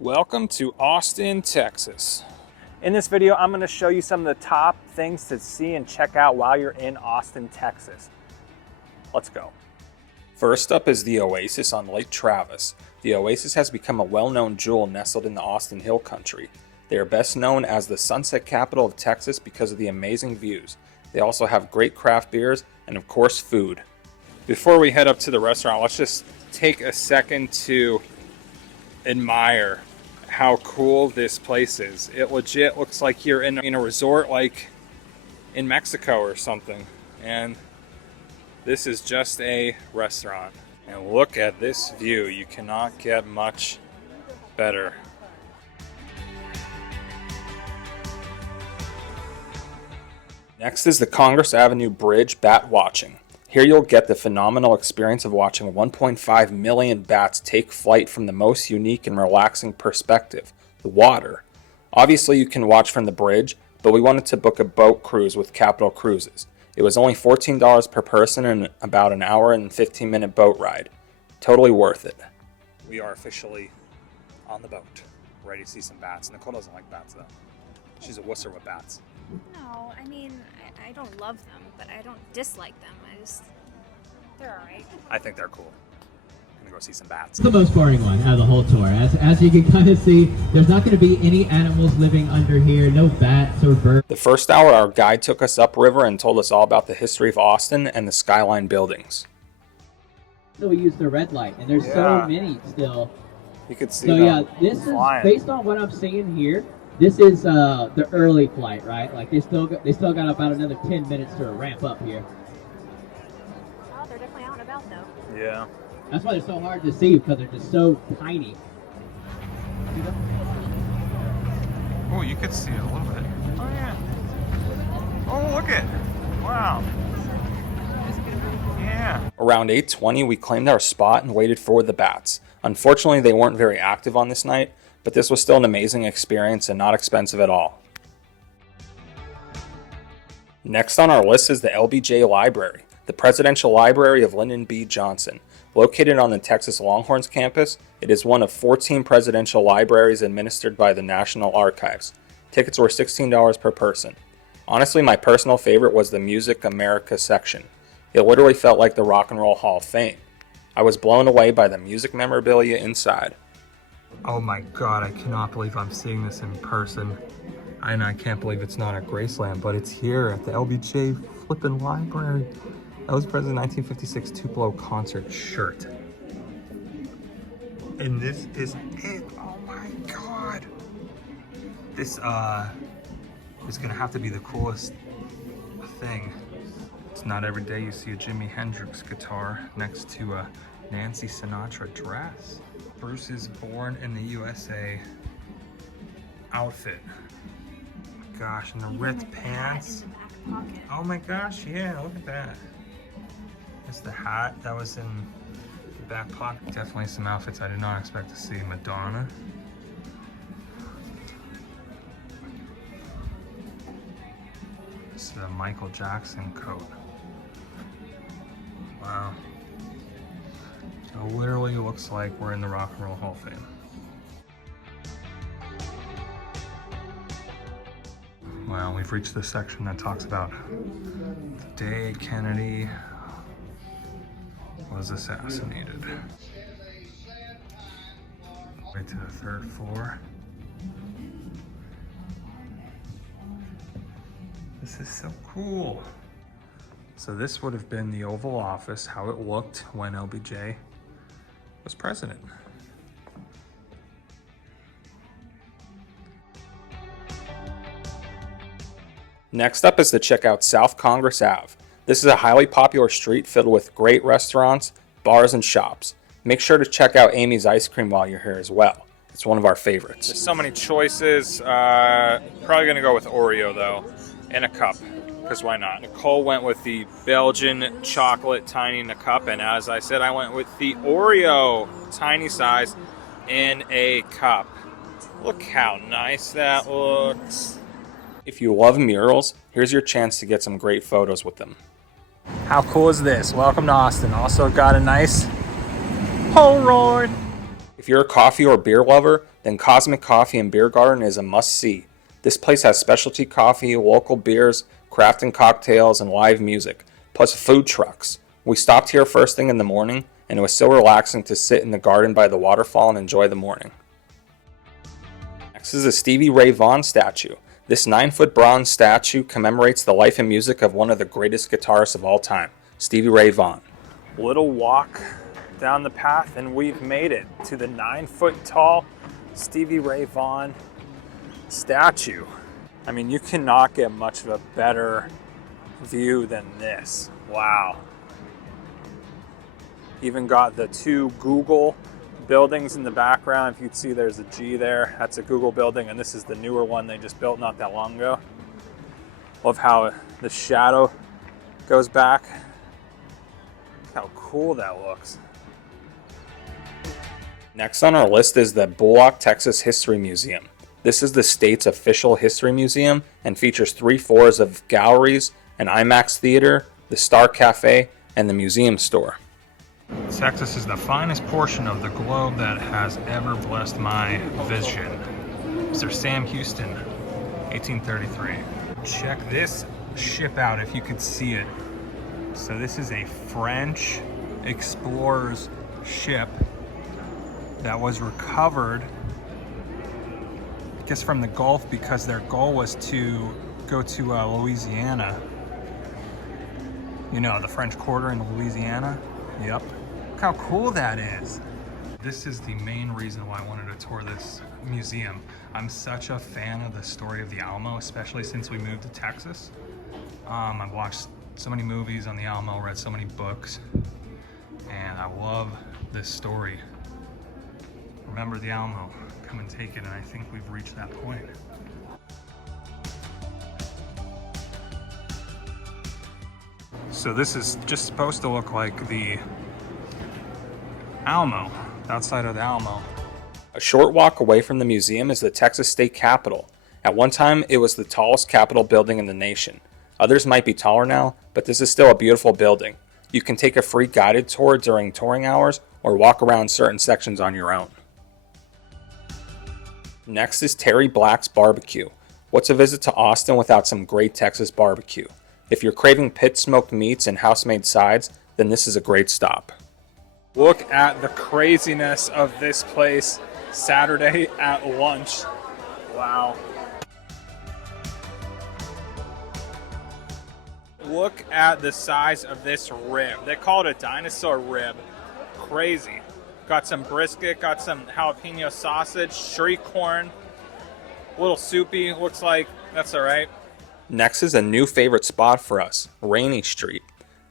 Welcome to Austin, Texas. In this video, I'm going to show you some of the top things to see and check out while you're in Austin, Texas. Let's go. First up is the Oasis on Lake Travis. The Oasis has become a well-known jewel nestled in the Austin Hill Country. They are best known as the Sunset Capital of Texas because of the amazing views. They also have great craft beers and, of course, food. Before we head up to the restaurant, let's just take a second to admire how cool this place is. It legit looks like you're in a resort like in Mexico or something. And this is just a restaurant. And look at this view. You cannot get much better. Next is the Congress Avenue Bridge bat watching. Here you'll get the phenomenal experience of watching 1.5 million bats take flight from the most unique and relaxing perspective, the water. Obviously you can watch from the bridge, but we wanted to book a boat cruise with Capital Cruises. It was only $14 per person and about an hour and 15-minute boat ride. Totally worth it. We are officially on the boat, ready to see some bats. Nicole doesn't like bats though. She's a wusser with bats. No, I mean, I don't love them, but I don't dislike them. They're alright. I think they're cool. I'm gonna go see some bats. It's the most boring one out of the whole tour. As you can kind of see, there's not going to be any animals living under here, no bats or birds. The first hour, our guide took us upriver and told us all about the history of Austin and the Skyline buildings. So we used the red light, and there's so many still. You could see so them yeah, this flying. Is based on what I'm seeing here. This is the early flight, right? Like they still got about another 10 minutes to ramp up here. Oh, they're definitely out and about though. Yeah. That's why they're so hard to see, because they're just so tiny. Oh, you could see it a little bit. Oh yeah. Oh, look it. Wow. Yeah. Around 8:20, we claimed our spot and waited for the bats. Unfortunately, they weren't very active on this night, but this was still an amazing experience and not expensive at all. Next on our list is the LBJ Library, the Presidential Library of Lyndon B. Johnson. Located on the Texas Longhorns campus, it is one of 14 presidential libraries administered by the National Archives. Tickets were $16 per person. Honestly, my personal favorite was the Music America section. It literally felt like the Rock and Roll Hall of Fame. I was blown away by the music memorabilia inside. Oh my god, I cannot believe I'm seeing this in person. And I can't believe it's not at Graceland, but it's here at the LBJ flippin' library. That was President 1956 Tupelo concert shirt. And this is it. Oh my god. This is gonna have to be the coolest thing. It's not every day you see a Jimi Hendrix guitar next to a Nancy Sinatra dress. Bruce is born in the USA outfit. Oh my gosh, and the ripped pants. Oh my gosh, yeah, look at that. That's the hat that was in the back pocket. Definitely some outfits I did not expect to see. Madonna. This is a Michael Jackson coat. Wow. It literally looks like we're in the Rock and Roll Hall of Fame. Well, we've reached the section that talks about the day Kennedy was assassinated. Way to the third floor. This is so cool. So this would have been the Oval Office, how it looked when LBJ was president. Next up is to check out South Congress Ave. This is a highly popular street filled with great restaurants, bars, and shops. Make sure to check out Amy's Ice Cream while you're here as well. It's one of our favorites. There's so many choices. Probably gonna go with Oreo though, in a cup, because why not? Nicole went with the Belgian chocolate tiny in a cup, and as I said, I went with the Oreo tiny size in a cup. Look how nice that looks. If you love murals, here's your chance to get some great photos with them. How cool is this? Welcome to Austin. Also got a nice Polaroid. If you're a coffee or beer lover, then Cosmic Coffee and Beer Garden is a must-see. This place has specialty coffee, local beers, craft and cocktails, and live music, plus food trucks. We stopped here first thing in the morning, and it was so relaxing to sit in the garden by the waterfall and enjoy the morning. Next is a Stevie Ray Vaughan statue. This 9-foot bronze statue commemorates the life and music of one of the greatest guitarists of all time, Stevie Ray Vaughan. Little walk down the path and we've made it to the 9-foot tall Stevie Ray Vaughan statue. I mean, you cannot get much of a better view than this. Wow. Even got the 2 Google buildings in the background. If you can see, there's a G there. That's a Google building, and this is the newer one they just built not that long ago. Love how the shadow goes back. Look how cool that looks. Next on our list is the Bullock, Texas History Museum. This is the state's official history museum and features 3 floors of galleries, an IMAX theater, the Star Cafe, and the museum store. Texas is the finest portion of the globe that has ever blessed my vision. Mr. Sam Houston, 1833. Check this ship out if you could see it. So this is a French explorer's ship that was recovered, I guess, from the Gulf because their goal was to go to Louisiana. You know, the French Quarter in Louisiana? Yep. Look how cool that is. This is the main reason why I wanted to tour this museum. I'm such a fan of the story of the Alamo, especially since we moved to Texas. I've watched so many movies on the Alamo, read so many books, and I love this story. Remember the Alamo, come and take it, and I think we've reached that point. So this is just supposed to look like the Alamo, outside of the Alamo. A short walk away from the museum is the Texas State Capitol. At one time, it was the tallest Capitol building in the nation. Others might be taller now, but this is still a beautiful building. You can take a free guided tour during touring hours or walk around certain sections on your own. Next is Terry Black's Barbecue. What's a visit to Austin without some great Texas barbecue? If you're craving pit smoked meats and house-made sides, then this is a great stop. Look at the craziness of this place Saturday at lunch. Wow. Look at the size of this rib. They call it a dinosaur rib. Crazy. Got some brisket, got some jalapeno sausage, street corn, a little soupy, looks like. That's all right. Next is a new favorite spot for us, Rainey Street.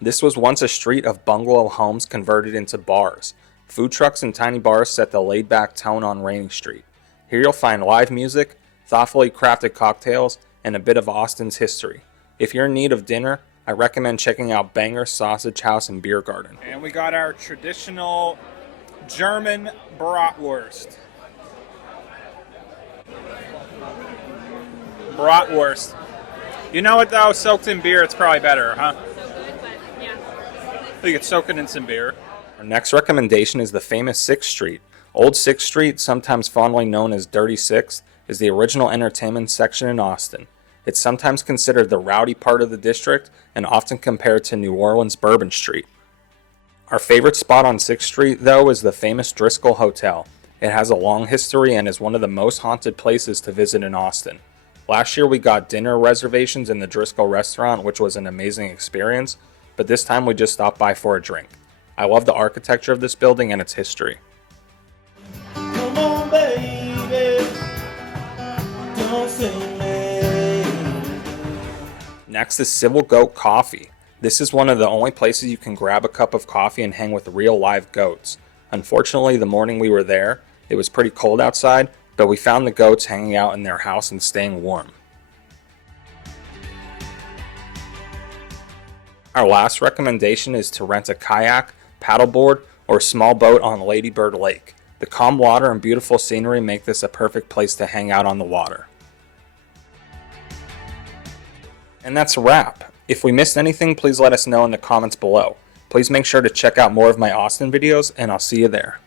This was once a street of bungalow homes converted into bars. Food trucks and tiny bars set the laid-back tone on Rainey Street. Here you'll find live music, thoughtfully crafted cocktails, and a bit of Austin's history. If you're in need of dinner, I recommend checking out Banger's Sausage House and Beer Garden. And we got our traditional German bratwurst. Bratwurst. You know what though? Soaked in beer, it's probably better, huh? You could soak it in some beer. Our next recommendation is the famous 6th Street. Old 6th Street, sometimes fondly known as Dirty 6th, is the original entertainment section in Austin. It's sometimes considered the rowdy part of the district and often compared to New Orleans' Bourbon Street. Our favorite spot on 6th Street, though, is the famous Driskill Hotel. It has a long history and is one of the most haunted places to visit in Austin. Last year we got dinner reservations in the Driskill restaurant, which was an amazing experience, but this time we just stopped by for a drink. I love the architecture of this building and its history. Come on, baby. Don't say me. Next is Civil Goat Coffee. This is one of the only places you can grab a cup of coffee and hang with real live goats. Unfortunately, the morning we were there, it was pretty cold outside, but we found the goats hanging out in their house and staying warm. Our last recommendation is to rent a kayak, paddleboard, or small boat on Lady Bird Lake. The calm water and beautiful scenery make this a perfect place to hang out on the water. And that's a wrap. If we missed anything, please let us know in the comments below. Please make sure to check out more of my Austin videos, and I'll see you there.